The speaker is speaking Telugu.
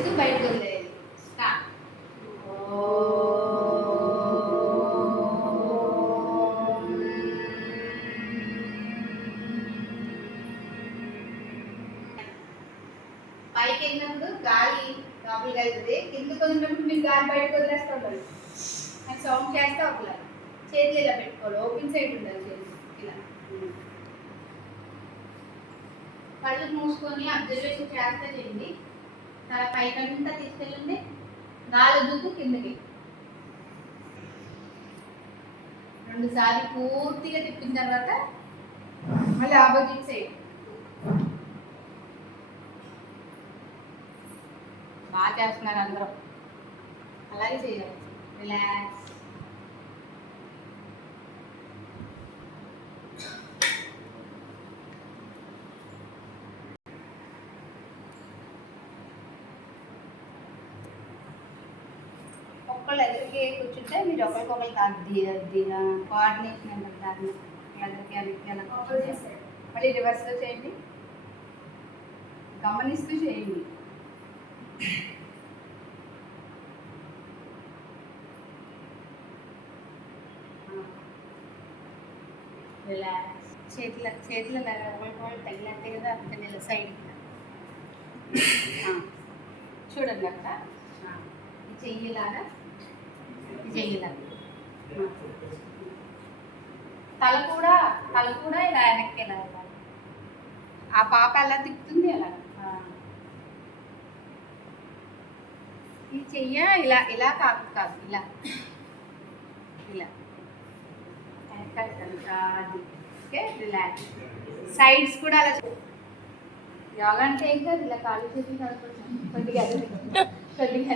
చేస్తూ బయటకు వదిలేయాలి. స్టార్ట్. పైకి వెళ్ళినప్పుడు గాలి లోపలికి వెళ్తుంది, కిందకి వదిలినప్పుడు మీరు గాలి బయటకు వదిలేస్తూ ఉండాలి. అది సౌండ్ చేస్తే ఒకలా చేతులు ఇలా పెట్టుకోవాలి, ఓపెన్ సైడ్ ఉండాలి చేతులు ఇలా. కళ్ళు మూసుకొని అబ్జర్వేషన్ చేస్తే చేయండి. తల పైకంతా తీసుకెళ్ళండి, గాలి వదులుతూ కిందకి 2 సార్లు పూర్తిగా తిప్పిన తర్వాత మళ్ళీ ఆపోజిట్ సైడ్. బాగా చేస్తున్నారు అందరూ, అలాగే చేయాలి. రిలాక్స్. ఒక్కళ్ళు ఎదురుకి కూర్చుంటే మీరు ఒకరికొకరికి అది కోఆర్డినేషన్ అంటారు దాన్ని. ఎదురుకి ఎదురుకి ఎలా మళ్ళీ రివర్స్లో చేయండి, గమనిస్తూ చేయండి. రిలాక్స్. చేతులు ఒకరికొకరు తగినట్టే కదా, అంతే సైడ్ చూడండి అక్కడ. ఇది చెయ్యిలాగా, ఇది చెయ్యిలాగా. తల కూడా ఇలా వెనక్కి ఇలా వెళ్ళాలి. ఆ పాప ఎలా తిప్పుతుంది అలా. ఈ చెయ్య ఇలా ఇలా కాదు ఇలా ఇలా. Okay, relax. సైడ్స్ కూడా అలా. యోగా అంటే ఏం కాదు, ఇలా కాళ్ళు చేతులు కలుపుకుంటాం కొద్దిగా కొద్దిగా